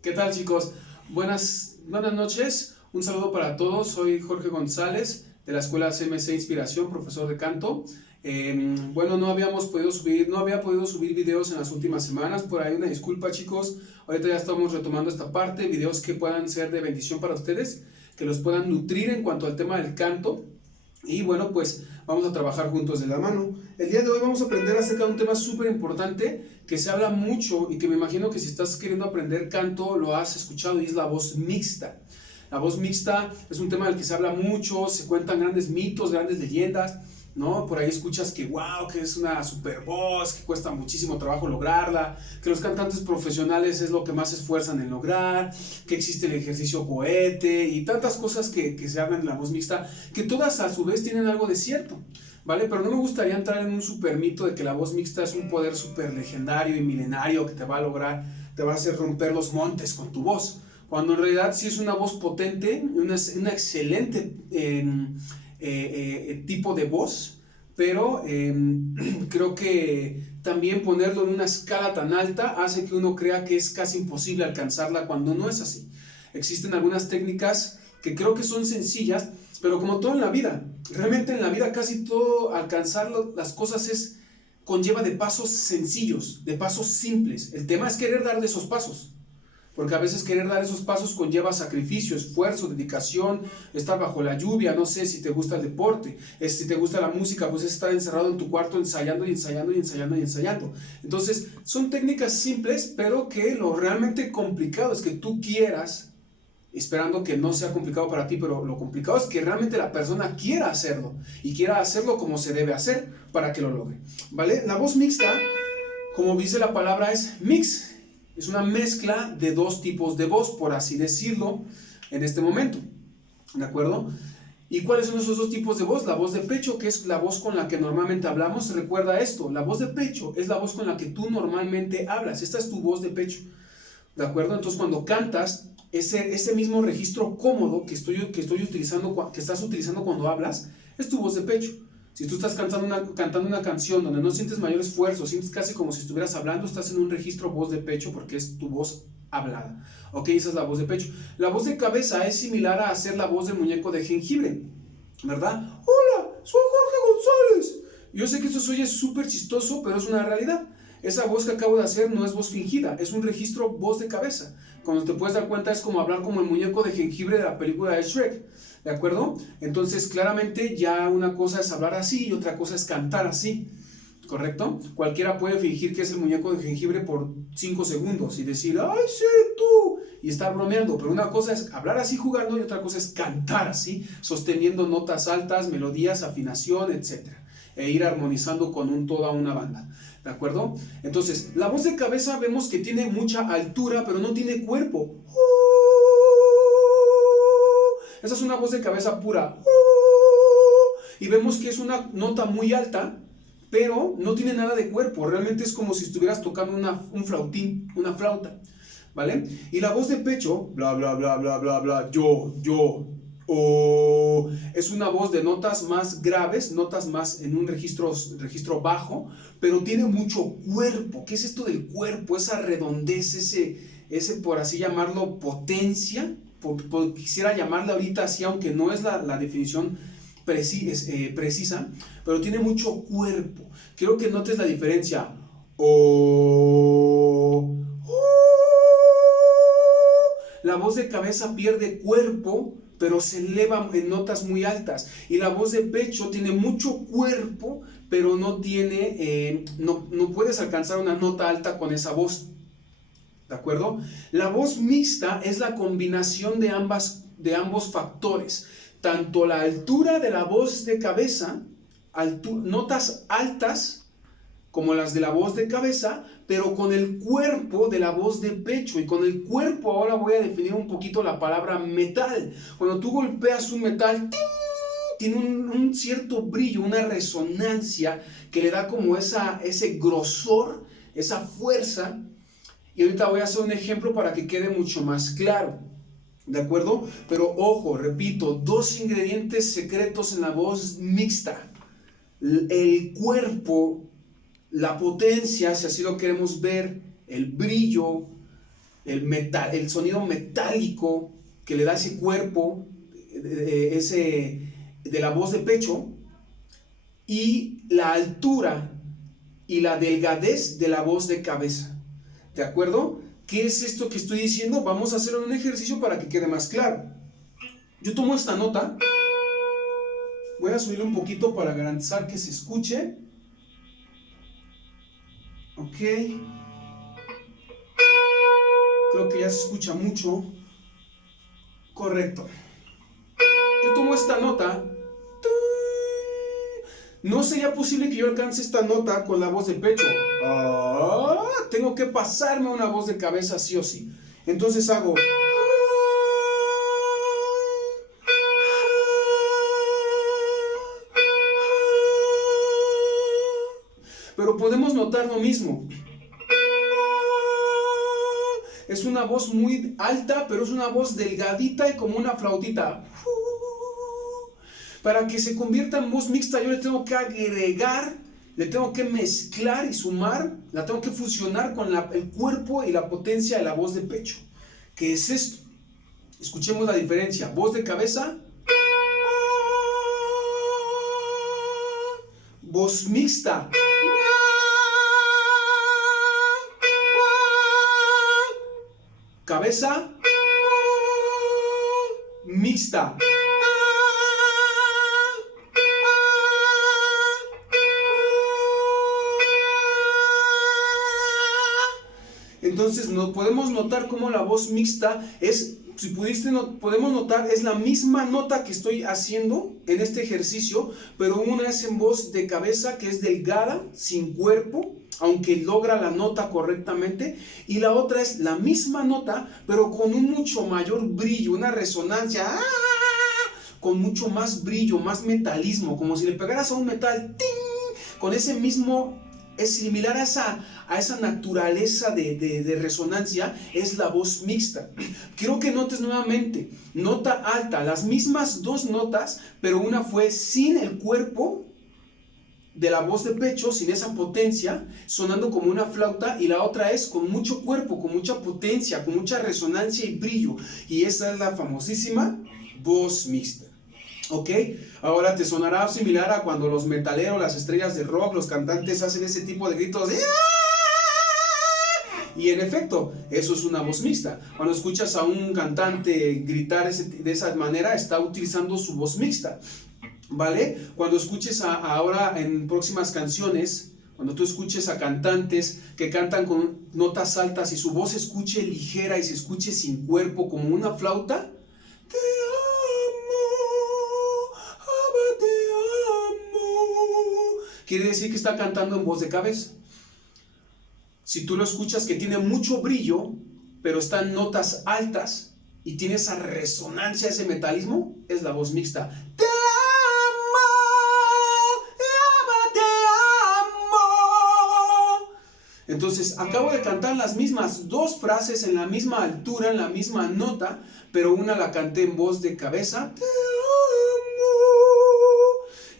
¿Qué tal, chicos? Buenas noches. Un saludo para todos. Soy Jorge González de la Escuela CMC Inspiración, profesor de canto. No había podido subir videos en las últimas semanas. Por ahí una disculpa, chicos. Ahorita ya estamos retomando esta parte, videos que puedan ser de bendición para ustedes, que los puedan nutrir en cuanto al tema del canto. Y bueno, pues vamos a trabajar juntos de la mano. El día de hoy vamos a aprender acerca de un tema súper importante que se habla mucho y que me imagino que si estás queriendo aprender canto lo has escuchado, y es la voz mixta. La voz mixta es un tema del que se habla mucho, se cuentan grandes mitos, grandes leyendas, ¿no? Por ahí escuchas que wow, que es una super voz, que cuesta muchísimo trabajo lograrla, que los cantantes profesionales es lo que más se esfuerzan en lograr, que existe el ejercicio Coete y tantas cosas que se hablan de la voz mixta, que todas a su vez tienen algo de cierto, ¿vale? Pero no me gustaría entrar en un super mito de que la voz mixta es un poder super legendario y milenario que te va a lograr, te va a hacer romper los montes con tu voz, cuando en realidad sí es una voz potente, una excelente tipo de voz, pero creo que también ponerlo en una escala tan alta hace que uno crea que es casi imposible alcanzarla cuando no es así. Existen algunas técnicas que creo que son sencillas, pero como todo en la vida, realmente en la vida casi todo alcanzar las cosas conlleva de pasos sencillos, de pasos simples. El tema es querer dar de esos pasos. Porque a veces querer dar esos pasos conlleva sacrificio, esfuerzo, dedicación, estar bajo la lluvia, no sé si te gusta el deporte, si te gusta la música, pues es estar encerrado en tu cuarto ensayando y ensayando y ensayando y ensayando. Entonces, son técnicas simples, pero que lo realmente complicado es que tú quieras, esperando que no sea complicado para ti, pero lo complicado es que realmente la persona quiera hacerlo y quiera hacerlo como se debe hacer para que lo logre, ¿vale? La voz mixta, como dice la palabra, es mix. Es una mezcla de dos tipos de voz, por así decirlo, en este momento. ¿De acuerdo? ¿Y cuáles son esos dos tipos de voz? La voz de pecho, que es la voz con la que normalmente hablamos. Recuerda esto, la voz de pecho es la voz con la que tú normalmente hablas. Esta es tu voz de pecho. ¿De acuerdo? Entonces cuando cantas, ese mismo registro cómodo que estás utilizando cuando hablas, es tu voz de pecho. Si tú estás cantando una canción donde no sientes mayor esfuerzo, sientes casi como si estuvieras hablando, estás en un registro voz de pecho porque es tu voz hablada. Ok, esa es la voz de pecho. La voz de cabeza es similar a hacer la voz del muñeco de jengibre, ¿verdad? Hola, soy Jorge González. Yo sé que esto se oye súper chistoso, pero es una realidad. Esa voz que acabo de hacer no es voz fingida, es un registro voz de cabeza. Cuando te puedes dar cuenta es como hablar como el muñeco de jengibre de la película de Shrek. ¿De acuerdo? Entonces, claramente ya una cosa es hablar así y otra cosa es cantar así. ¿Correcto? Cualquiera puede fingir que es el muñeco de jengibre por 5 segundos y decir, ¡ay, sí, tú! Y estar bromeando. Pero una cosa es hablar así jugando y otra cosa es cantar así, sosteniendo notas altas, melodías, afinación, etc. E ir armonizando con toda una banda. ¿De acuerdo? Entonces, la voz de cabeza vemos que tiene mucha altura, pero no tiene cuerpo. Esa es una voz de cabeza pura. Y vemos que es una nota muy alta, pero no tiene nada de cuerpo. Realmente es como si estuvieras tocando un flautín, una flauta, ¿vale? Y la voz de pecho, bla, bla, bla, bla, bla, bla, es una voz de notas más graves, notas más en un registro bajo, pero tiene mucho cuerpo. ¿Qué es esto del cuerpo? Esa redondez, ese por así llamarlo, potencia. Quisiera llamarla ahorita así, aunque no es la definición precisa, pero tiene mucho cuerpo. Quiero que notes la diferencia. La voz de cabeza pierde cuerpo, pero se eleva en notas muy altas. Y la voz de pecho tiene mucho cuerpo, pero no puedes alcanzar una nota alta con esa voz. ¿De acuerdo? La voz mixta es la combinación de ambos factores. Tanto la altura de la voz de cabeza, notas altas como las de la voz de cabeza, pero con el cuerpo de la voz de pecho. Y con el cuerpo ahora voy a definir un poquito la palabra metal. Cuando tú golpeas un metal, tiene un cierto brillo, una resonancia que le da como ese grosor, esa fuerza. Y ahorita voy a hacer un ejemplo para que quede mucho más claro. ¿De acuerdo? Pero ojo, repito, dos ingredientes secretos en la voz mixta. El cuerpo, la potencia, si así lo queremos ver, el brillo, el sonido metálico que le da ese cuerpo, de la voz de pecho, y la altura y la delgadez de la voz de cabeza. ¿De acuerdo? ¿Qué es esto que estoy diciendo? Vamos a hacer un ejercicio para que quede más claro. Yo tomo esta nota, voy a subirle un poquito para garantizar que se escuche. Ok. Creo que ya se escucha mucho. Correcto. Yo tomo esta nota. No sería posible que yo alcance esta nota con la voz de pecho. Tengo que pasarme a una voz de cabeza sí o sí. Entonces hago... Pero podemos notar lo mismo. Es una voz muy alta, pero es una voz delgadita y como una flautita. Para que se convierta en voz mixta, yo le tengo que agregar, le tengo que mezclar y sumar, la tengo que fusionar con el cuerpo y la potencia de la voz de pecho. ¿Qué es esto? Escuchemos la diferencia. Voz de cabeza. Voz mixta. Cabeza. Mixta. Entonces podemos notar cómo la voz mixta es, si pudiste, podemos notar, es la misma nota que estoy haciendo en este ejercicio, pero una es en voz de cabeza, que es delgada, sin cuerpo, aunque logra la nota correctamente, y la otra es la misma nota, pero con un mucho mayor brillo, una resonancia, con mucho más brillo, más metalismo, como si le pegaras a un metal, ¡ting! Con ese mismo... Es similar a esa naturaleza de resonancia, es la voz mixta. Quiero que notes nuevamente, nota alta, las mismas dos notas, pero una fue sin el cuerpo de la voz de pecho, sin esa potencia, sonando como una flauta, y la otra es con mucho cuerpo, con mucha potencia, con mucha resonancia y brillo. Y esa es la famosísima voz mixta. ¿Ok? Ahora te sonará similar a cuando los metaleros, las estrellas de rock, los cantantes hacen ese tipo de gritos de ¡ah! Y en efecto, eso es una voz mixta. Cuando escuchas a un cantante gritar de esa manera, está utilizando su voz mixta, ¿vale? Cuando escuches ahora en próximas canciones, cuando tú escuches a cantantes que cantan con notas altas y su voz se escuche ligera y se escuche sin cuerpo como una flauta, quiere decir que está cantando en voz de cabeza. Si tú lo escuchas que tiene mucho brillo, pero está en notas altas y tiene esa resonancia, ese metalismo, es la voz mixta. Te amo. Entonces, acabo de cantar las mismas dos frases en la misma altura, en la misma nota, pero una la canté en voz de cabeza. Te amo.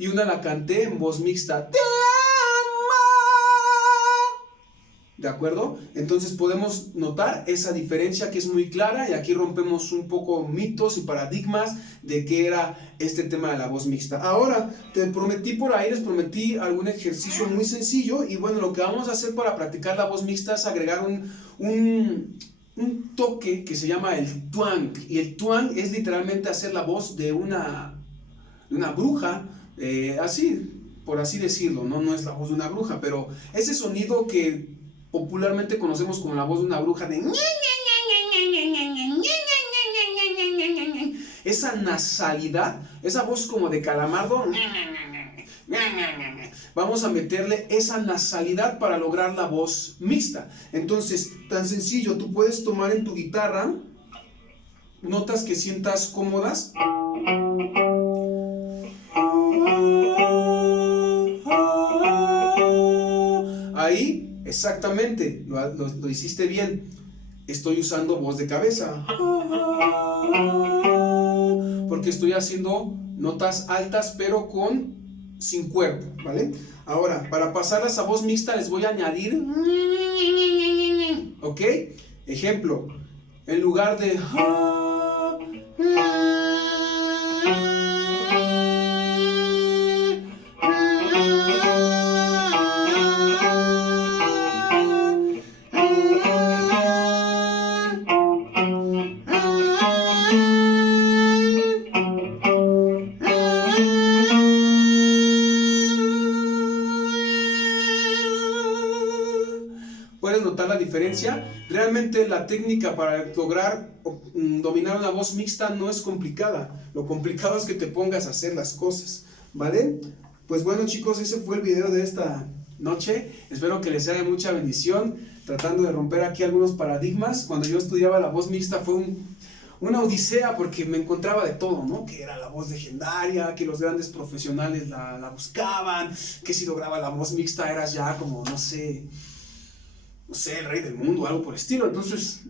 Y una la canté en voz mixta. ¡Te amo! ¿De acuerdo? Entonces podemos notar esa diferencia que es muy clara, y aquí rompemos un poco mitos y paradigmas de qué era este tema de la voz mixta. Ahora, les prometí algún ejercicio muy sencillo, y bueno, lo que vamos a hacer para practicar la voz mixta es agregar un toque que se llama el twang. Y el twang es literalmente hacer la voz de una bruja. Así, por así decirlo, no es la voz de una bruja, pero ese sonido que popularmente conocemos como la voz de una bruja, de esa nasalidad, esa voz como de calamardo, vamos a meterle esa nasalidad para lograr la voz mixta. Entonces, tan sencillo, tú puedes tomar en tu guitarra notas que sientas cómodas. Ahí, exactamente, lo hiciste bien. Estoy usando voz de cabeza, porque estoy haciendo notas altas pero sin cuerpo, ¿vale? Ahora, para pasarlas a voz mixta les voy a añadir, ¿ok? Ejemplo, en lugar de ¿puedes notar la diferencia? Realmente la técnica para lograr dominar una voz mixta no es complicada. Lo complicado es que te pongas a hacer las cosas, ¿vale? Pues bueno, chicos, ese fue el video de esta noche. Espero que les sea de mucha bendición, tratando de romper aquí algunos paradigmas. Cuando yo estudiaba la voz mixta fue una odisea, porque me encontraba de todo, ¿no? Que era la voz legendaria, que los grandes profesionales la buscaban, que si lograba la voz mixta eras ya como, no sé, el rey del mundo o algo por el estilo. Entonces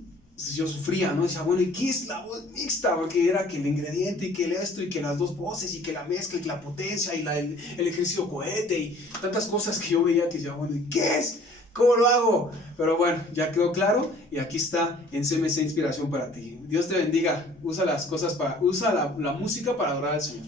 yo sufría, ¿no? Decía, bueno, ¿y qué es la voz mixta? Porque era que el ingrediente, y que el esto, y que las dos voces, y que la mezcla, y que la potencia, y el ejercicio cohete, y tantas cosas que yo veía que decía, bueno, ¿y qué es? ¿Cómo lo hago? Pero bueno, ya quedó claro, y aquí está en CMC Inspiración para ti. Dios te bendiga. Usa las cosas usa la música para adorar al Señor.